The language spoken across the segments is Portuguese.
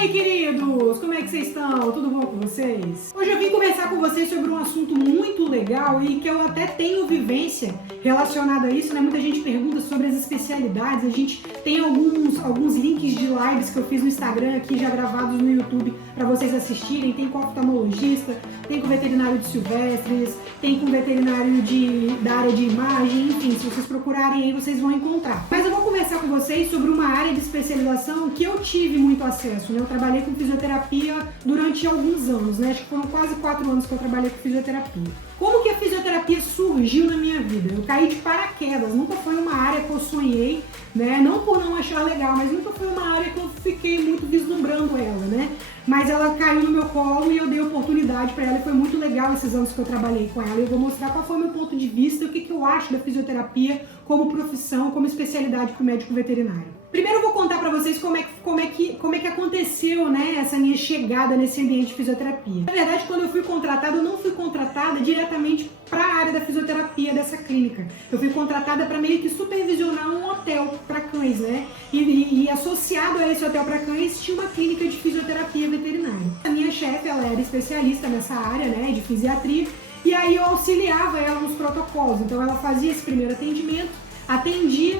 aí, queridos? Como é que vocês estão? Tudo bom com vocês? Hoje eu vim conversar com vocês sobre um assunto muito legal e que eu até tenho vivência relacionada a isso, né? Muita gente pergunta sobre as especialidades. A gente tem alguns links de lives que eu fiz no Instagram aqui, já gravados no YouTube, para vocês assistirem. Tem com oftalmologista, tem com veterinário de silvestres, tem com veterinário da área de imagem, enfim, se vocês procurarem aí, vocês vão encontrar. Mas eu vou conversar com vocês sobre uma área de especialização que eu tive muito acesso, né? Eu trabalhei com fisioterapia durante alguns anos, né? Acho que foram quase 4 anos que eu trabalhei com fisioterapia. Como que a fisioterapia surgiu na minha vida? Eu caí de paraquedas, nunca foi uma área que eu sonhei, né? Não por não achar legal, mas nunca foi uma área que eu fiquei muito vislumbrando ela, né? Mas ela caiu no meu colo e eu dei oportunidade para ela e foi muito legal esses anos que eu trabalhei com ela. Eu vou mostrar qual foi o meu ponto de vista, o que eu acho da fisioterapia como profissão, como especialidade para o médico veterinário. Primeiro eu vou contar para vocês como é que aconteceu, né, essa minha chegada nesse ambiente de fisioterapia. Na verdade, quando eu fui contratada, eu não fui contratada diretamente para a área da fisioterapia dessa clínica. Eu fui contratada para meio que supervisionar um hotel para cães, né? E associado a esse hotel para cães tinha uma clínica de fisioterapia veterinária. A minha chefe, ela era especialista nessa área, né, de fisiatria, e aí eu auxiliava ela nos protocolos. Então ela fazia esse primeiro atendimento, atendia,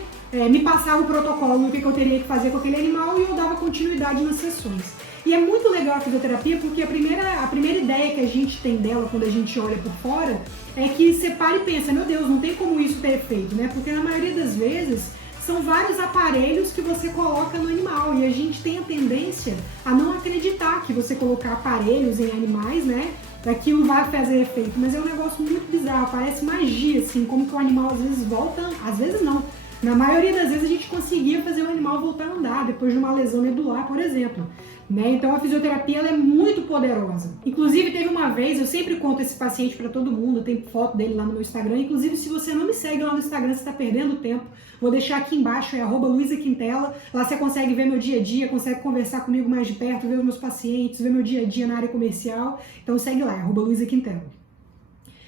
me passava o protocolo do que eu teria que fazer com aquele animal e eu dava continuidade nas sessões. E é muito legal a fisioterapia porque a primeira ideia que a gente tem dela quando a gente olha por fora é que você para e pensa, meu Deus, não tem como isso ter efeito, né? Porque na maioria das vezes são vários aparelhos que você coloca no animal e a gente tem a tendência a não acreditar que você colocar aparelhos em animais, né? Aquilo vai fazer efeito, mas é um negócio muito bizarro, parece magia, assim, como que o animal às vezes volta, às vezes não. Na maioria das vezes a gente conseguia fazer o animal voltar a andar depois de uma lesão medular, por exemplo. Né? Então a fisioterapia ela é muito poderosa. Inclusive teve uma vez, eu sempre conto esse paciente para todo mundo, tem foto dele lá no meu Instagram. Inclusive se você não me segue lá no Instagram, você está perdendo tempo. Vou deixar aqui embaixo, é @luisaquintela. Lá você consegue ver meu dia a dia, consegue conversar comigo mais de perto, ver os meus pacientes, ver meu dia a dia na área comercial. Então segue lá, é @luisaquintela.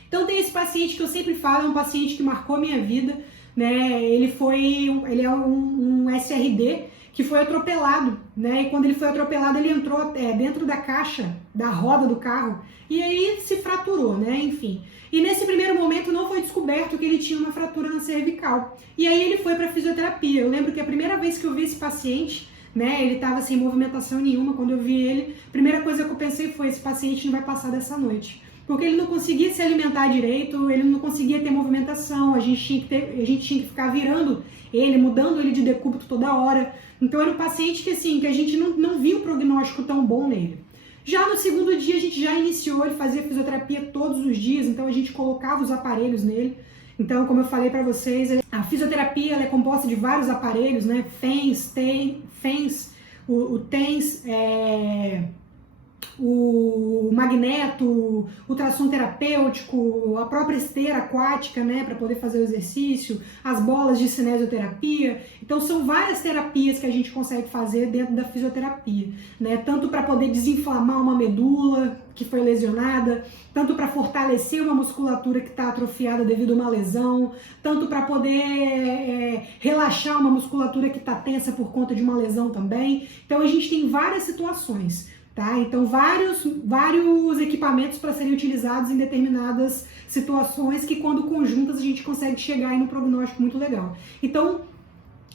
Então tem esse paciente que eu sempre falo, é um paciente que marcou a minha vida. Né? Ele é um SRD que foi atropelado, né? E quando ele foi atropelado, ele entrou dentro da caixa da roda do carro e aí se fraturou, né? Enfim. E nesse primeiro momento não foi descoberto que ele tinha uma fratura na cervical. E aí ele foi para fisioterapia. Eu lembro que a primeira vez que eu vi esse paciente, né? Ele estava sem movimentação nenhuma. Quando eu vi ele, a primeira coisa que eu pensei foi: esse paciente não vai passar dessa noite. Porque ele não conseguia se alimentar direito, ele não conseguia ter movimentação, a gente tinha que ficar virando ele, mudando ele de decúbito toda hora. Então era um paciente que, assim, que a gente não via um prognóstico tão bom nele. Já no segundo dia a gente já iniciou, ele fazia fisioterapia todos os dias, então a gente colocava os aparelhos nele. Então, como eu falei para vocês, a fisioterapia ela é composta de vários aparelhos, né? FENS, o TENS, o magneto, o ultrassom terapêutico, a própria esteira aquática, né, para poder fazer o exercício, as bolas de cinesioterapia. Então são várias terapias que a gente consegue fazer dentro da fisioterapia, né, tanto para poder desinflamar uma medula que foi lesionada, tanto para fortalecer uma musculatura que está atrofiada devido a uma lesão, tanto para poder relaxar uma musculatura que está tensa por conta de uma lesão também. Então a gente tem várias situações. Tá? Então, vários equipamentos para serem utilizados em determinadas situações que, quando conjuntas, a gente consegue chegar em um prognóstico muito legal. Então,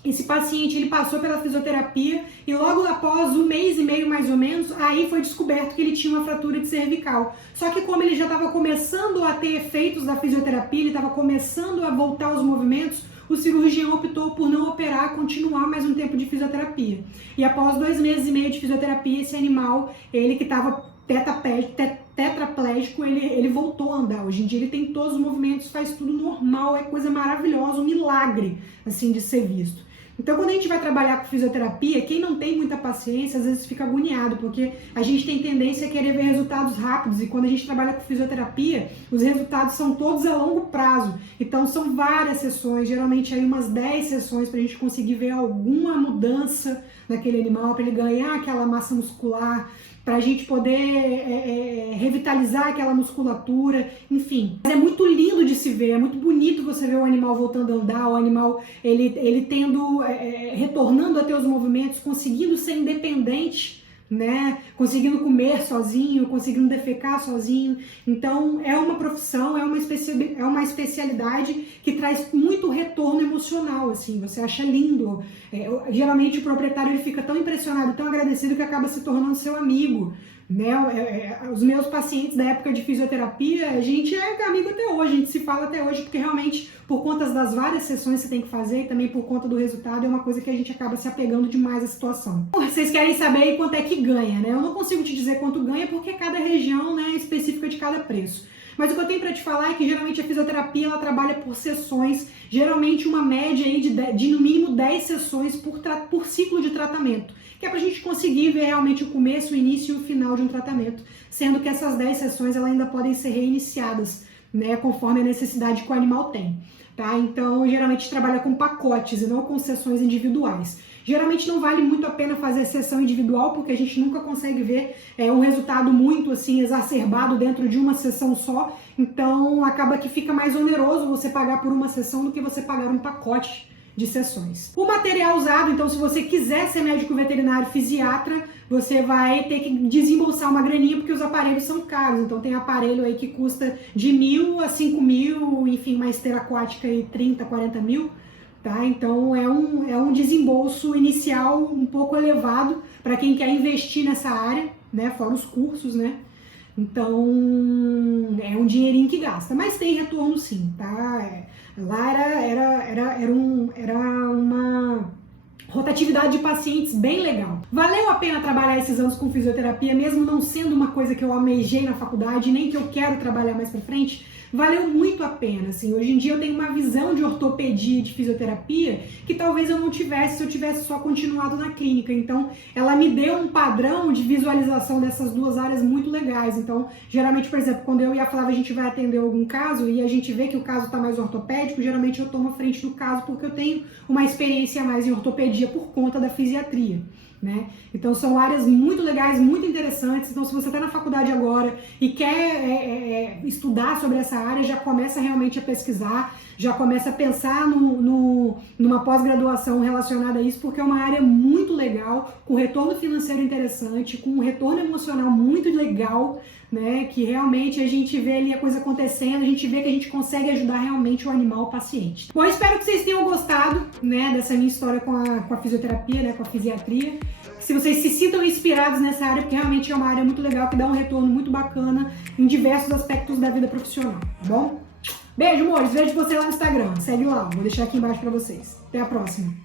esse paciente ele passou pela fisioterapia e logo após 1 mês e meio, mais ou menos, aí foi descoberto que ele tinha uma fratura de cervical. Só que como ele já estava começando a ter efeitos da fisioterapia, ele estava começando a voltar aos movimentos, o cirurgião optou por não operar, continuar mais um tempo de fisioterapia. E após 2 meses e meio de fisioterapia, esse animal, ele que estava tetraplégico, ele voltou a andar. Hoje em dia ele tem todos os movimentos, faz tudo normal, é coisa maravilhosa, um milagre assim de ser visto. Então, quando a gente vai trabalhar com fisioterapia, quem não tem muita paciência, às vezes fica agoniado, porque a gente tem tendência a querer ver resultados rápidos, e quando a gente trabalha com fisioterapia, os resultados são todos a longo prazo. Então, são várias sessões, geralmente aí umas 10 sessões, para a gente conseguir ver alguma mudança naquele animal, para ele ganhar aquela massa muscular, para a gente poder revitalizar aquela musculatura, enfim. Mas é muito lindo de se ver, é muito bonito você ver o animal voltando a andar, o animal ele tendo, retornando a ter os movimentos, conseguindo ser independente né? Conseguindo comer sozinho, conseguindo defecar sozinho. Então, é uma profissão, é uma especialidade que traz muito retorno emocional, assim. Você acha lindo. Geralmente, o proprietário ele fica tão impressionado, tão agradecido que acaba se tornando seu amigo, né? Os meus pacientes da época de fisioterapia, a gente é amigo até hoje, a gente se fala até hoje, porque realmente, por conta das várias sessões que você tem que fazer e também por conta do resultado, é uma coisa que a gente acaba se apegando demais à situação. Vocês querem saber quanto é que ganha, né? Eu não consigo te dizer quanto ganha porque cada região, né, é específica de cada preço. Mas o que eu tenho para te falar é que geralmente a fisioterapia ela trabalha por sessões, geralmente uma média aí de no mínimo 10 sessões por ciclo de tratamento, que é para a gente conseguir ver realmente o começo, o início e o final de um tratamento, sendo que essas 10 sessões elas ainda podem ser reiniciadas, né, conforme a necessidade que o animal tem. Tá? Então, geralmente trabalha com pacotes e não com sessões individuais. Geralmente não vale muito a pena fazer sessão individual, porque a gente nunca consegue ver um resultado muito assim exacerbado dentro de uma sessão só. Então, acaba que fica mais oneroso você pagar por uma sessão do que você pagar um pacote de sessões. O material usado, então, se você quiser ser médico veterinário fisiatra, você vai ter que desembolsar uma graninha, porque os aparelhos são caros. Então tem aparelho aí que custa de 1.000 a 5.000, enfim, uma esteira aquática aí 30, 40 mil, tá? Então é um desembolso inicial um pouco elevado para quem quer investir nessa área, né? Fora os cursos, né? Então é um dinheirinho que gasta, mas tem retorno sim, tá? Lá era uma rotatividade de pacientes bem legal. Valeu a pena trabalhar esses anos com fisioterapia, mesmo não sendo uma coisa que eu almejei na faculdade, nem que eu quero trabalhar mais pra frente, valeu muito a pena, assim. Hoje em dia eu tenho uma visão de ortopedia e de fisioterapia que talvez eu não tivesse se eu tivesse só continuado na clínica. Então, ela me deu um padrão de visualização dessas duas áreas muito legais. Então, geralmente, por exemplo, quando eu e a Flávia a gente vai atender algum caso e a gente vê que o caso tá mais ortopédico, geralmente eu tomo a frente do caso porque eu tenho uma experiência a mais em ortopedia por conta da fisiatria, né? Então são áreas muito legais, muito interessantes. Então se você está na faculdade agora e quer estudar sobre essa área, já começa realmente a pesquisar, já começa a pensar numa pós-graduação relacionada a isso, porque é uma área muito legal, com retorno financeiro interessante, com um retorno emocional muito legal, né? Que realmente a gente vê ali a coisa acontecendo, a gente vê que a gente consegue ajudar realmente o animal, o paciente. Bom, espero que vocês tenham gostado, né, dessa minha história com a fisioterapia, né, com a fisiatria. Se vocês se sintam inspirados nessa área, porque realmente é uma área muito legal, que dá um retorno muito bacana em diversos aspectos da vida profissional, tá bom? Beijo, amores. Vejo você lá no Instagram. Segue lá, vou deixar aqui embaixo pra vocês. Até a próxima.